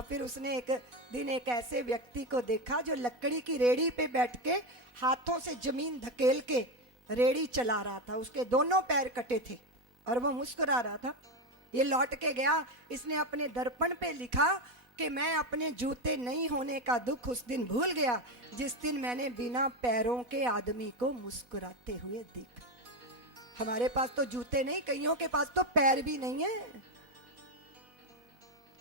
और फिर उसने एक दिन एक ऐसे व्यक्ति को देखा जो लकड़ी की रेड़ी पे बैठ के हाथों से जमीन धकेल के रेड़ी चला रहा था। उसके दोनों पैर कटे थे और वो मुस्कुरा रहा था। ये लौट के गया, इसने अपने दर्पण पे लिखा कि मैं अपने जूते नहीं होने का दुख उस दिन भूल गया जिस दिन मैंने बिना पैरों के आदमी को मुस्कुराते हुए देखा। हमारे पास तो जूते नहीं, कईयों के पास तो पैर भी नहीं है।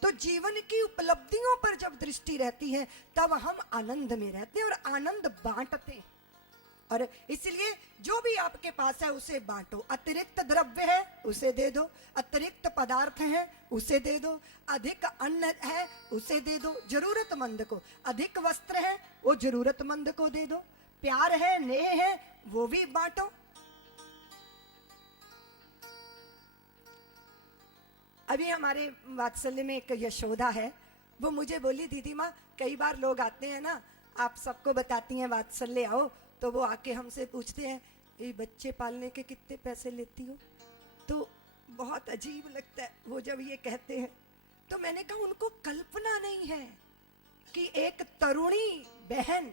तो जीवन की उपलब्धियों पर जब दृष्टि रहती है तब हम आनंद में रहते हैं और आनंद बांटते हैं। और इसलिए जो भी आपके पास है उसे बांटो। अतिरिक्त द्रव्य है उसे दे दो, अतिरिक्त पदार्थ है उसे दे दो, अधिक अन्न है उसे दे दो जरूरतमंद को, अधिक वस्त्र है वो जरूरतमंद को दे दो, प्यार है नेह है वो भी बांटो। अभी हमारे वात्सल्य में एक यशोदा है, वो मुझे बोली दीदी माँ कई बार लोग आते हैं ना, आप सबको बताती हैं वात्सल्य आओ, तो वो आके हमसे पूछते हैं ये बच्चे पालने के कितने पैसे लेती हो। तो बहुत अजीब लगता है वो जब ये कहते हैं। तो मैंने कहा उनको कल्पना नहीं है कि एक तरुणी बहन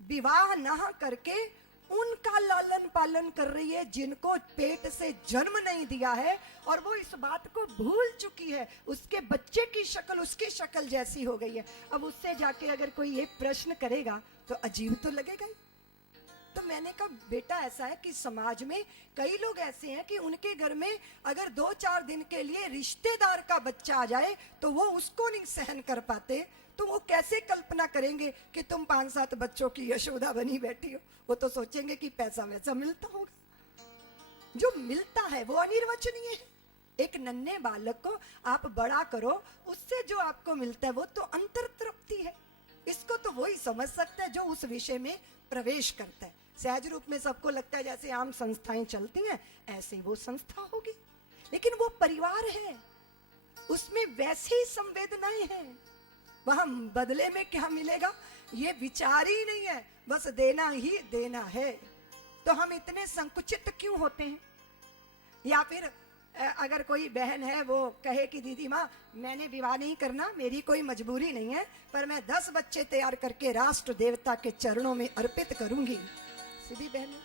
विवाह ना करके उनका लालन पालन कर रही है जिनको पेट से जन्म नहीं दिया है, और वो इस बात को भूल चुकी है। उसके बच्चे की शक्ल उसकी शक्ल जैसी हो गई है। अब उससे जाके अगर कोई ये प्रश्न करेगा तो अजीब तो लगेगा ही। तो मैंने कहा बेटा ऐसा है कि समाज में कई लोग ऐसे हैं कि उनके घर में अगर 2-4 दिन के लिए रिश्तेदार का बच्चा आ जाए तो वो उसको नहीं सहन कर पाते। तो वो कैसे कल्पना करेंगे कि तुम 5-7 बच्चों की यशोदा बनी बैठी हो। वो तो सोचेंगे कि पैसा वैसा मिलता होगा। जो मिलता है वो अनिर्वचनीय है। एक नन्हे बालक को आप बड़ा करो, उससे जो आपको मिलता है वो तो अंतर तृप्ति है। इसको तो वही समझ सकता है जो उस विषय में प्रवेश करता है। सहज रूप में सबको लगता है जैसे आम संस्थाएं चलती हैं ऐसे वो संस्था होगी, लेकिन वो परिवार है, उसमें वैसी संवेदनाएं हैं। वहां बदले में क्या मिलेगा ये विचार ही नहीं है, बस देना ही देना है। तो हम इतने संकुचित क्यों होते हैं। या फिर अगर कोई बहन है वो कहे कि दीदी माँ मैंने विवाह नहीं करना, मेरी कोई मजबूरी नहीं है, पर मैं 10 बच्चे तैयार करके राष्ट्र देवता के चरणों में अर्पित करूंगी। सीधी बहनें,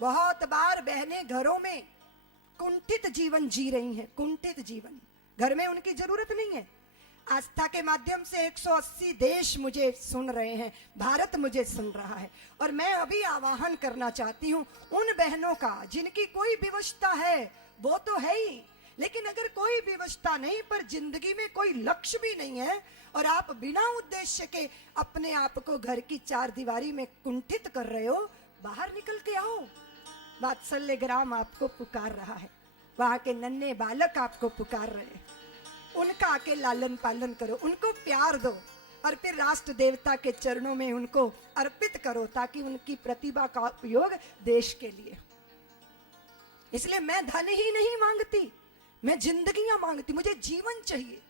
बहुत बार बहनें घरों में कुंठित जीवन जी रही हैं, कुंठित जीवन। घर में उनकी जरूरत नहीं है। आस्था के माध्यम से 180 देश मुझे सुन रहे हैं, भारत मुझे सुन रहा है, और मैं अभी आवाहन करना चाहती हूँ उन बहनों का जिनकी कोई विवशता है, वो तो है ही, लेकिन अगर कोई विवशता नहीं पर जिंदगी में कोई लक्ष्य भी नहीं है और आप बिना उद्देश्य के अपने आप को घर की 4 दीवारी में कुंठित कर रहे हो, बाहर निकल के आओ। वात्सल्य ग्राम आपको पुकार रहा है, वहां के नन्हे बालक आपको पुकार रहे हैं। उनका आके लालन पालन करो, उनको प्यार दो और फिर राष्ट्र देवता के चरणों में उनको अर्पित करो ताकि उनकी प्रतिभा का उपयोग देश के लिए। इसलिए मैं धन ही नहीं मांगती, मैं जिंदगियां मांगती, मुझे जीवन चाहिए।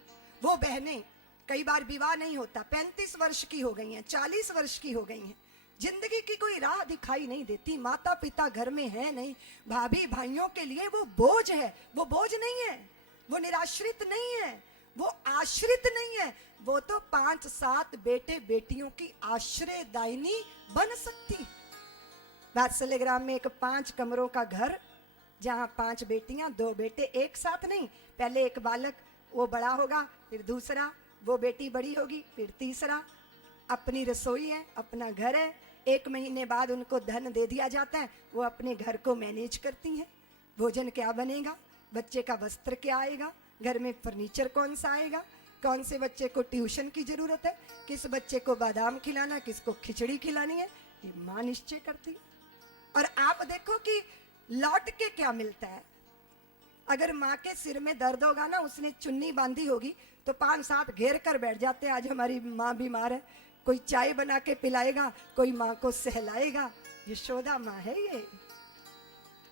वो बहनें कई बार विवाह नहीं होता, 35 वर्ष की हो गई हैं, 40 वर्ष की हो गई हैं, जिंदगी की कोई राह दिखाई नहीं देती, माता पिता घर में है नहीं, भाभी भाइयों के लिए वो बोझ है। वो बोझ नहीं है, वो निराश्रित नहीं है, वो आश्रित नहीं है, वो तो 5-7 बेटे बेटियों की आश्रयदायिनी बन सकती। वात्सल्य ग्राम में एक 5 कमरों का घर, जहां 5 बेटियां 2 बेटे, एक साथ नहीं, पहले एक बालक वो बड़ा होगा, फिर दूसरा, वो बेटी बड़ी होगी, फिर तीसरा। अपनी रसोई है, अपना घर है, 1 महीने बाद उनको धन दे दिया जाता है, वो अपने घर को मैनेज करती हैं। भोजन क्या बनेगा, बच्चे का वस्त्र क्या आएगा, घर में फर्नीचर कौन सा आएगा, कौन से बच्चे को ट्यूशन की जरूरत है, किस बच्चे को बादाम खिलाना, किसको खिचड़ी खिलानी है, ये माँ निश्चय करती है। और आप देखो कि लौट के क्या मिलता है। अगर माँ के सिर में दर्द होगा ना, उसने चुन्नी बांधी होगी तो 5-7 घेर कर बैठ जाते हैं, आज हमारी माँ बीमार है, कोई चाय बना के पिलाएगा, कोई माँ को सहलाएगा। यशोदा माँ है ये।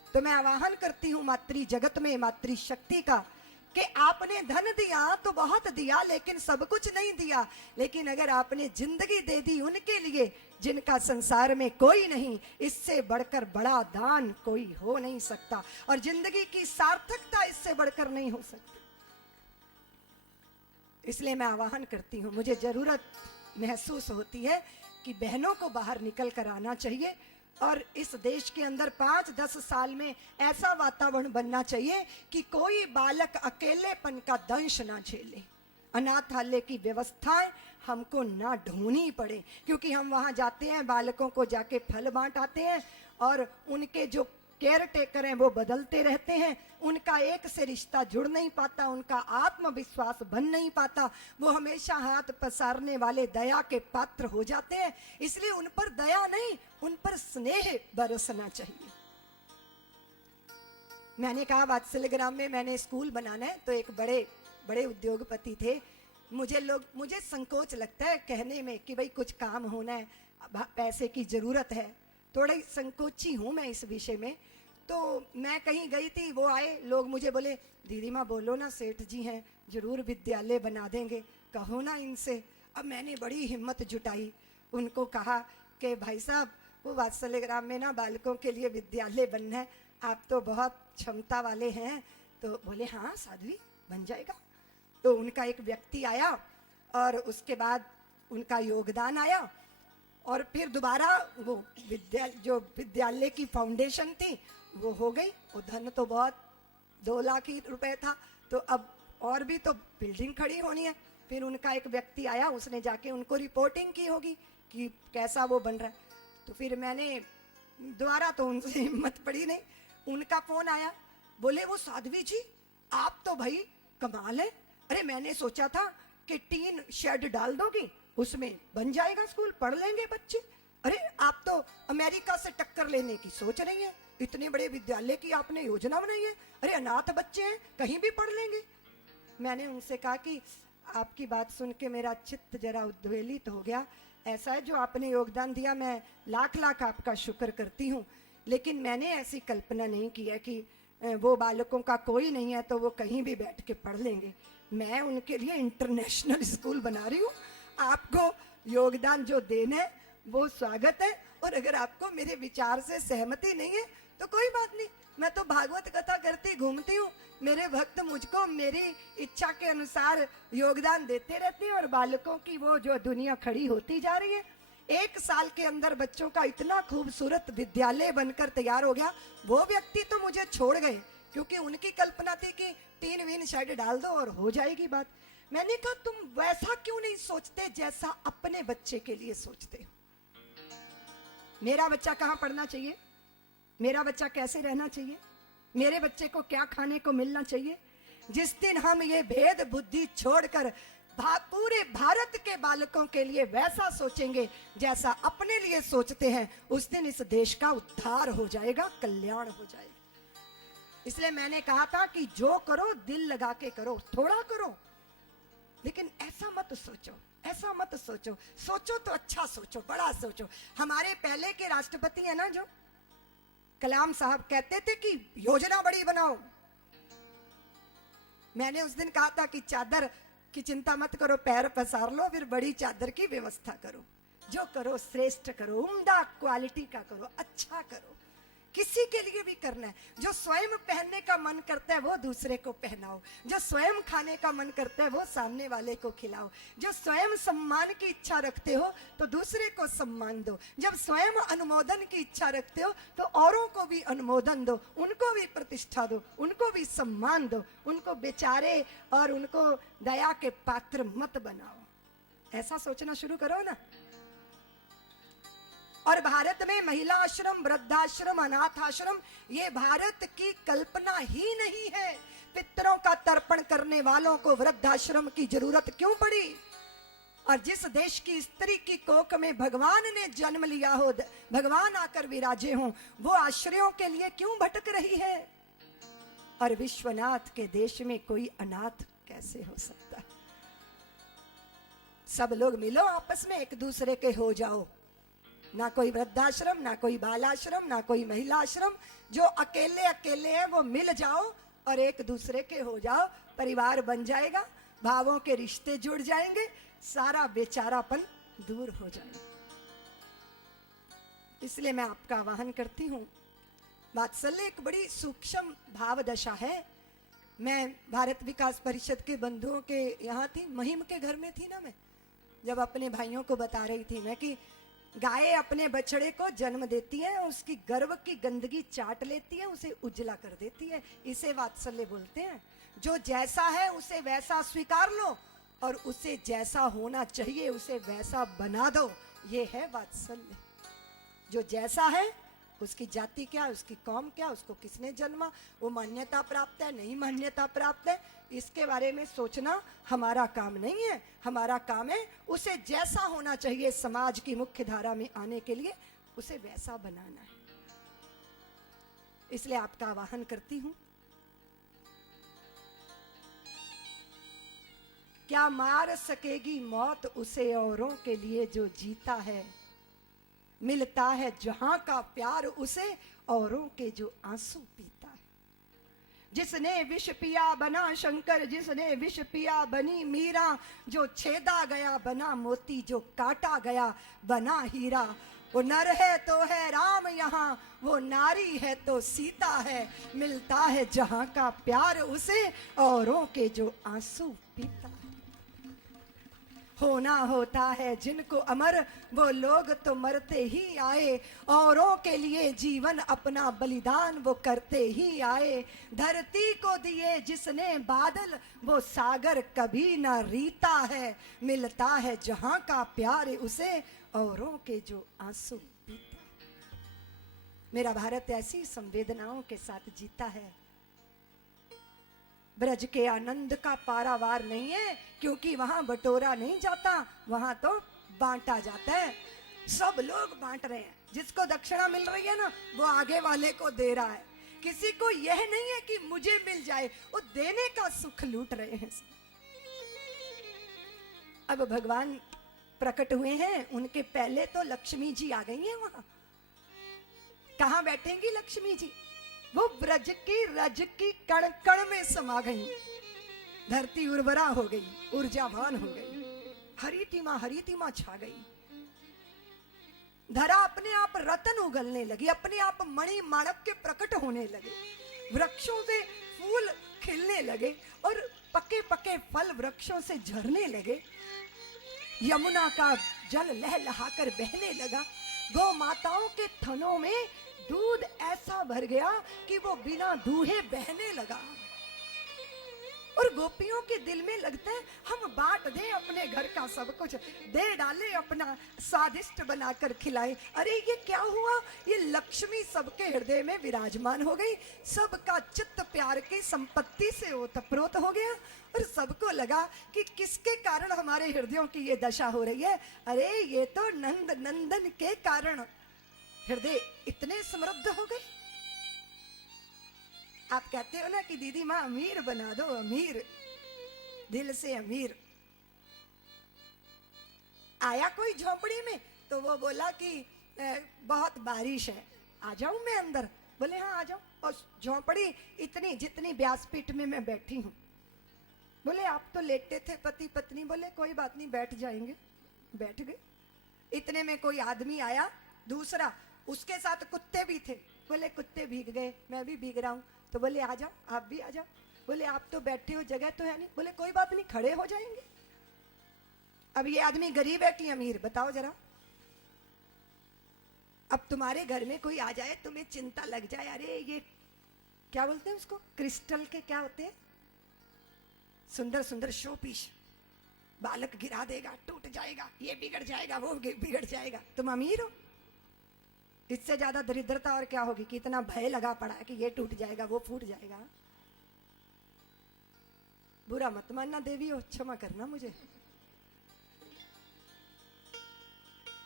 तो मैं आवाहन करती हूँ मातृ जगत में मातृ शक्ति का कि आपने धन दिया तो बहुत दिया, लेकिन सब कुछ नहीं दिया। लेकिन अगर आपने जिंदगी दे दी उनके लिए जिनका संसार में कोई नहीं, इससे बढ़कर बड़ा दान कोई हो नहीं सकता, और जिंदगी की सार्थकता इससे बढ़कर नहीं हो सकती। इसलिए मैं आह्वान करती हूँ, मुझे जरूरत महसूस होती है कि बहनों को बाहर निकल कर आना चाहिए और इस देश के अंदर 5-10 साल में ऐसा वातावरण बनना चाहिए कि कोई बालक अकेलेपन का दंश ना झेले। अनाथालय की व्यवस्थाएं हमको ना ढूंढनी पड़े, क्योंकि हम वहां जाते हैं, बालकों को जाके फल बांट आते हैं और उनके जो केयर टेकर हैं वो बदलते रहते हैं, उनका एक से रिश्ता जुड़ नहीं पाता, उनका आत्मविश्वास बन नहीं पाता, वो हमेशा हाथ पसारने वाले दया के पात्र हो जाते हैं। इसलिए उन पर दया नहीं, उन पर स्नेह बरसना चाहिए। मैंने कहा वात्सल्य ग्राम में मैंने स्कूल बनाना है, तो एक बड़े बड़े उद्योगपति थे। मुझे संकोच लगता है कहने में कि भाई कुछ काम होना है, पैसे की जरूरत है, थोड़ा संकोची हूं मैं इस विषय में। तो मैं कहीं गई थी, वो आए लोग, मुझे बोले दीदी माँ बोलो ना, सेठ जी हैं, जरूर विद्यालय बना देंगे, कहो ना इनसे। अब मैंने बड़ी हिम्मत जुटाई, उनको कहा कि भाई साहब वो वात्सल्य ग्राम में ना बालकों के लिए विद्यालय बनना है, आप तो बहुत क्षमता वाले हैं। तो बोले हाँ साध्वी बन जाएगा। तो उनका एक व्यक्ति आया और उसके बाद उनका योगदान आया और फिर दोबारा वो जो विद्यालय की फाउंडेशन थी वो हो गई। वो धन तो बहुत 2 लाख ही रुपए था, तो अब और भी तो बिल्डिंग खड़ी होनी है। फिर उनका एक व्यक्ति आया, उसने जाके उनको रिपोर्टिंग की होगी कि कैसा वो बन रहा है। तो फिर मैंने दोबारा तो उनसे हिम्मत पड़ी नहीं, उनका फोन आया, बोले वो साध्वी जी आप तो भाई कमाल है, अरे मैंने सोचा था कि टीन शेड डाल दोगी, उसमें बन जाएगा स्कूल, पढ़ लेंगे बच्चे। अरे आप तो अमेरिका से टक्कर लेने की सोच रही हैं, इतने बड़े विद्यालय की आपने योजना बनाई है, अरे अनाथ बच्चे हैं कहीं भी पढ़ लेंगे। मैंने उनसे कहा कि आपकी बात सुन के मेरा चित्त जरा उद्वेलित हो गया। ऐसा है जो आपने योगदान दिया, मैं लाख लाख आपका शुक्र करती हूँ, लेकिन मैंने ऐसी कल्पना नहीं की है कि वो बालकों का कोई नहीं है तो वो कहीं भी बैठ के पढ़ लेंगे। मैं उनके लिए इंटरनेशनल स्कूल बना रही हूँ। आपको योगदान जो देना है वो स्वागत है, और अगर आपको मेरे विचार से सहमति नहीं है तो कोई बात नहीं, मैं तो भागवत कथा करती घूमती हूँ, मेरे भक्त मुझको मेरी इच्छा के अनुसार योगदान देते रहते हैं और बालकों की वो जो दुनिया खड़ी होती जा रही है। 1 साल के अंदर बच्चों का इतना खूबसूरत विद्यालय बनकर तैयार हो गया। वो व्यक्ति तो मुझे छोड़ गए क्योंकि उनकी कल्पना थी कि टीन वीन शेड डाल दो और हो जाएगी बात। मैंने कहा तुम वैसा क्यों नहीं सोचते जैसा अपने बच्चे के लिए सोचते हो। मेरा बच्चा कहाँ पढ़ना चाहिए, मेरा बच्चा कैसे रहना चाहिए, मेरे बच्चे को क्या खाने को मिलना चाहिए। जिस दिन हम ये भेद बुद्धि छोड़कर पूरे भारत के बालकों के लिए वैसा सोचेंगे जैसा अपने लिए सोचते हैं, उस दिन इस देश का उद्धार हो जाएगा, कल्याण हो जाएगा। इसलिए मैंने कहा था कि जो करो दिल लगा के करो, थोड़ा करो, लेकिन ऐसा मत सोचो, ऐसा मत सोचो, सोचो तो अच्छा सोचो, बड़ा सोचो। हमारे पहले के राष्ट्रपति है ना जो कलाम साहब, कहते थे कि योजना बड़ी बनाओ। मैंने उस दिन कहा था कि चादर की चिंता मत करो, पैर पसार लो, फिर बड़ी चादर की व्यवस्था करो। जो करो श्रेष्ठ करो, उम्दा क्वालिटी का करो, अच्छा करो, किसी के लिए भी करना है। जो स्वयं पहनने का मन करता है वो दूसरे को पहनाओ, जो स्वयं खाने का मन करता है वो सामने वाले को खिलाओ, जो स्वयं सम्मान की इच्छा रखते हो तो दूसरे को सम्मान दो, जब स्वयं अनुमोदन की इच्छा रखते हो तो औरों को भी अनुमोदन दो, उनको भी प्रतिष्ठा दो, उनको भी सम्मान दो, उनको बेचारे और उनको दया के पात्र मत बनाओ। ऐसा सोचना शुरू करो ना। और भारत में महिला आश्रम, वृद्धाश्रम, अनाथ आश्रम, ये भारत की कल्पना ही नहीं है। पितरों का तर्पण करने वालों को वृद्धाश्रम की जरूरत क्यों पड़ी? और जिस देश की स्त्री की कोख में भगवान ने जन्म लिया हो, भगवान आकर विराजे हों, वो आश्रयों के लिए क्यों भटक रही है? और विश्वनाथ के देश में कोई अनाथ कैसे हो सकता है? सब लोग मिलो आपस में, एक दूसरे के हो जाओ। ना कोई वृद्धाश्रम, ना कोई बालाश्रम, ना कोई महिला आश्रम। जो अकेले अकेले हैं वो मिल जाओ और एक दूसरे के हो जाओ, परिवार बन जाएगा, भावों के रिश्ते जुड़ जाएंगे, सारा बेचारापन दूर हो जाएगा। इसलिए मैं आपका आह्वान करती हूं, वात्सल्य एक बड़ी सूक्ष्म भाव दशा है। मैं भारत विकास परिषद के बंधुओं के यहाँ थी, महिम के घर में थी ना मैं, जब अपने भाइयों को बता रही थी मैं कि गाय अपने बछड़े को जन्म देती है, उसकी गर्भ की गंदगी चाट लेती है, उसे उजला कर देती है, इसे वात्सल्य बोलते हैं। जो जैसा है उसे वैसा स्वीकार लो और उसे जैसा होना चाहिए उसे वैसा बना दो, ये है वात्सल्य। जो जैसा है, उसकी जाति क्या, उसकी कौम क्या, उसको किसने जन्मा, वो मान्यता प्राप्त है नहीं मान्यता प्राप्त है, इसके बारे में सोचना हमारा काम नहीं है। हमारा काम है उसे जैसा होना चाहिए समाज की मुख्य धारा में आने के लिए उसे वैसा बनाना है। इसलिए आपका आवाहन करती हूं, क्या मार सकेगी मौत उसे औरों के लिए जो जीता है, मिलता है जहां का प्यार उसे औरों के जो आंसू पीता है। जिसने विष पिया बना शंकर, जिसने विष पिया बनी मीरा, जो छेदा गया बना मोती, जो काटा गया बना हीरा। वो नर है तो है राम यहाँ, वो नारी है तो सीता है, मिलता है जहां का प्यार उसे औरों के जो आंसू पीता है। होना होता है जिनको अमर, वो लोग तो मरते ही आए, औरों के लिए जीवन अपना बलिदान वो करते ही आए। धरती को दिए जिसने बादल, वो सागर कभी ना रीता है, मिलता है जहां का प्यार उसे औरों के जो आंसू पीता है। मेरा भारत ऐसी संवेदनाओं के साथ जीता है। ब्रज के आनंद का पारावार नहीं है, क्योंकि वहां बटोरा नहीं जाता, वहां तो बांटा जाता है। सब लोग बांट रहे हैं, जिसको दक्षिणा मिल रही है ना वो आगे वाले को दे रहा है। किसी को यह नहीं है कि मुझे मिल जाए, वो देने का सुख लूट रहे हैं। अब भगवान प्रकट हुए हैं, उनके पहले तो लक्ष्मी जी आ गई हैं। वहां कहां बैठेंगी लक्ष्मी जी? वो ब्रज की रज की कण कण में समा गई। धरती उर्वरा हो गई, ऊर्जावान हो गई, हरितिमा छा गई। धरा अपने आप रतन उगलने लगी, अपने आप मणि माणक के प्रकट होने लगे, वृक्षों से फूल खिलने लगे और पके पके फल वृक्षों से झरने लगे। यमुना का जल लहलहाकर बहने लगा। गौ माताओं के थनों में दूध ऐसा भर गया कि वो बिना दूहे बहने लगा। और गोपियों के दिल में लगता है हम बांट दें अपने घर का सब कुछ, दे डाले, अपना स्वादिष्ट बनाकर खिलाएं। अरे ये क्या हुआ? ये लक्ष्मी सबके हृदय में विराजमान हो गई, सबका चित्त प्यार की संपत्ति से ओतप्रोत हो गया। और सबको लगा कि किसके कारण हमारे हृदयों की ये दशा हो रही है। अरे ये तो नंद नंदन के कारण हृदय इतने समृद्ध हो गए। आप कहते हो ना कि दीदी माँ अमीर बना दो, अमीर, दिल से अमीर। आया कोई झोपड़ी में तो वो बोला कि बहुत बारिश है, आ जाऊं मैं अंदर? बोले हाँ आ जाओ। और झोपड़ी इतनी जितनी व्यासपीठ में मैं बैठी हूं। बोले आप तो लेटे थे पति पत्नी। बोले कोई बात नहीं, बैठ जाएंगे। बैठ गए। इतने में कोई आदमी आया दूसरा, उसके साथ कुत्ते भी थे। बोले कुत्ते भीग गए, मैं भी भीग रहा हूं। तो बोले आ जाओ, आप भी आ जाओ। बोले आप तो बैठे हो, जगह तो है नहीं। बोले कोई बात नहीं, खड़े हो जाएंगे। अब ये आदमी गरीब है कि अमीर, बताओ जरा। अब तुम्हारे घर में कोई आ जाए, तुम्हें चिंता लग जाए, अरे ये क्या बोलते हैं उसको, क्रिस्टल के क्या होते हैं, सुंदर सुंदर शो पीस, बालक गिरा देगा, टूट जाएगा, ये बिगड़ जाएगा, वो बिगड़ जाएगा। तुम अमीर हो। इससे ज्यादा दरिद्रता और क्या होगी कि इतना भय लगा पड़ा है कि ये टूट जाएगा, वो फूट जाएगा। बुरा मत मानना देवी हो, क्षमा करना मुझे।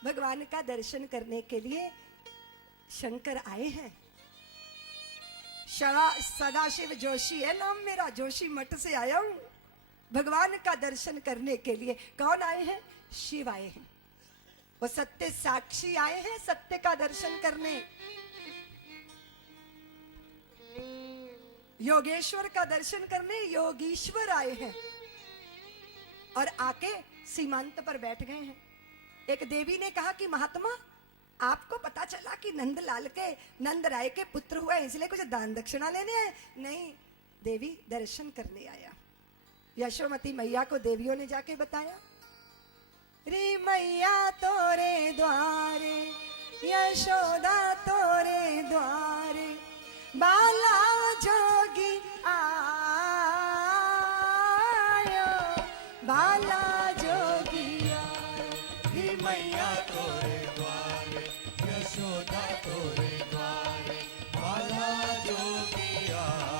भगवान का दर्शन करने के लिए शंकर आए हैं। सदाशिव जोशी है नाम मेरा, जोशी मठ से आया हूं भगवान का दर्शन करने के लिए। कौन आए हैं? शिव आए हैं। वो सत्य साक्षी आए हैं सत्य का दर्शन करने। योगेश्वर का दर्शन करने योगीश्वर आए हैं और आके सीमांत पर बैठ गए हैं। एक देवी ने कहा कि महात्मा आपको पता चला कि नंद राय के पुत्र हुए, इसलिए कुछ दान दक्षिणा लेने आए? नहीं, देवी दर्शन करने आया। यशोमती मैया को देवियों ने जाके बताया, रे मैया तोरे द्वारे, यशोदा तोरे द्वारे, बाला जोगी आयो, बाला जोगी आयो। हे मैया तोरे द्वारे, यशोदा तोरे द्वारे, बाला जोगी आयो,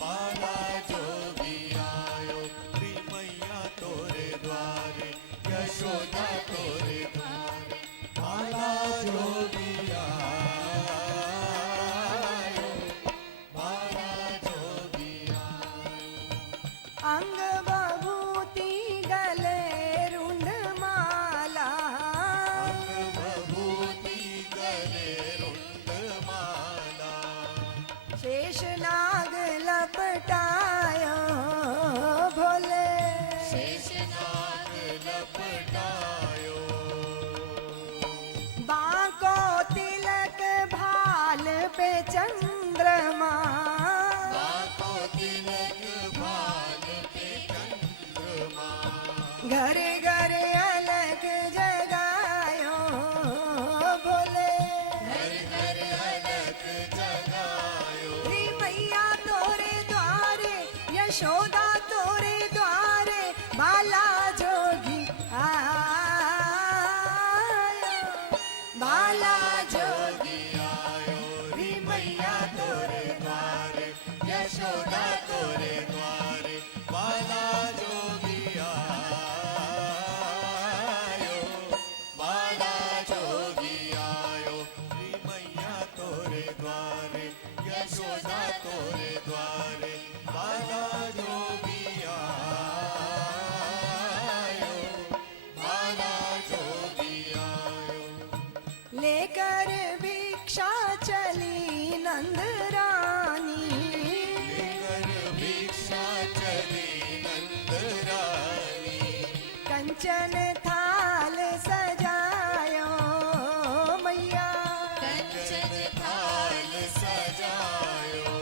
बाला जोगी आयो। हे मैया तोरे द्वारे, यशोदा तोरे द्वारे, बाला जोगी आयो, बाला जोगी आयो। अंग बभूति गले रुंड माला, विभूति गले रुंडमाला, शेष नाग लपटायो भोले, शेषनाग लपटायो, बांको तिलक भाल पे चंद्रमा, बाको तिलक भाल पे चंद्रमा, घरे घरे अलग जगायो भोले। घर घर अलग जगायो। री मैया तोरे द्वारे, यशोदा तोरे द्वारे, बाला जोगी आयो, बाला जोगी आयो, री मैया तोरे द्वारे, यशोदा तोरे द्वारे, बाला जोगी आयो, बाला जोगी आयो। री मैया तोरे द्वारे, यशोदा तोरे द्वारे, बाला जोगी आयो, बाला जोगी आयो। लेकर भिक्षा चली नंद रानी, लेकर भिक्षा चली नंद रानी, कंचन थाल सजायो मैया, कंचन थाल सजायो।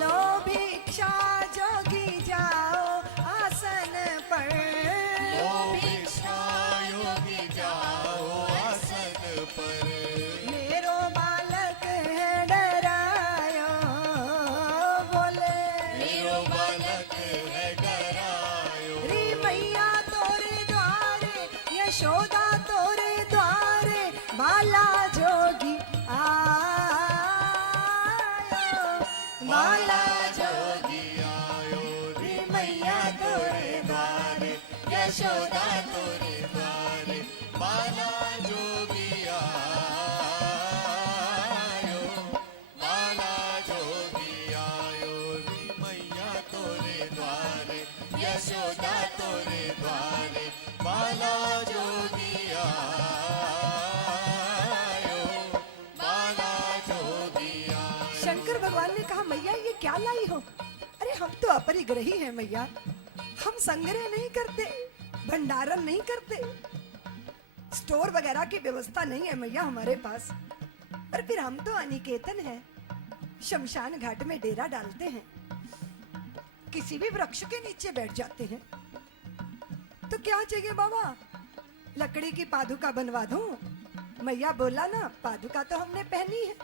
लो भिक्षा जोगी जाओ आसन पर, लो भिक्षा योगी जाओ आसन पर, मेरो बालक है डरायो बोले। मेरो बालक है डरायो। री मैया तोरे द्वारे, यशोदा तोरे द्वारे, बाला जोगी आयो, बाला जोगी आयो, रे मैया तोरे द्वारे, यशोदा तोरे द्वारे, बाला जोगी आयो, बाला जोगी आयो। रे मैया तोरे द्वारे, यशोदा तोरे द्वारे, बाला जोगी आयो, बाला जोगी आयो। शंकर भगवान ने कहा, मैया ये क्या लाई हो? अरे हम तो अपरिग्रही हैं मैया, हम संग्रह नहीं करते, भंडारण नहीं करते, स्टोर वगैरह की व्यवस्था नहीं है मैया हमारे पास। पर फिर हम तो अनिकेतन हैं, शमशान घाट में डेरा डालते हैं, किसी भी वृक्ष के नीचे बैठ जाते हैं। तो क्या चाहिए बाबा? लकड़ी की पादुका बनवा दूं? मैया बोला ना, पादुका तो हमने पहनी है,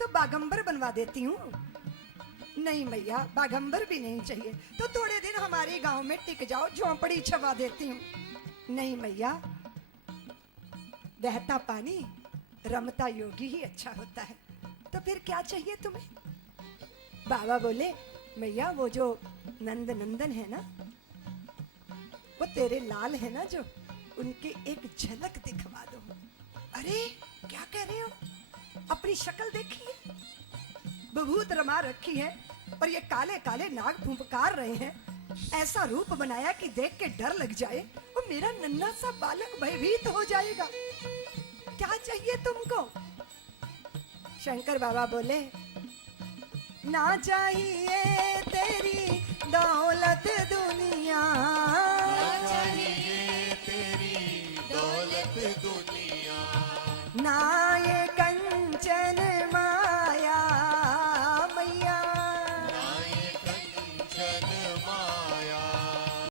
तो बागंबर बनवा देती हूँ। नहीं मैया, बागंबर भी नहीं चाहिए, तो थोड़े दिन हमारे गांव में टिक जाओ, झोंपड़ी छवा देती हूँ। नहीं मैया, बहता पानी रमता योगी ही अच्छा होता है। तो फिर क्या चाहिए तुम्हें? बाबा बोले, मैया वो जो नंद नंदन है ना, वो तेरे लाल है ना जो, उनकी एक झलक दिखवा दो। अरे क्या कह रहे हो? अपनी शक्ल देखिए, बभूत रमा रखी है और ये काले काले नाग फुंफकार रहे हैं। ऐसा रूप बनाया कि देख के डर लग जाए और मेरा नन्हा सा बालक भयभीत हो जाएगा। क्या चाहिए तुमको? शंकर बाबा बोले, ना चाहिए तेरी दौलत दुनिया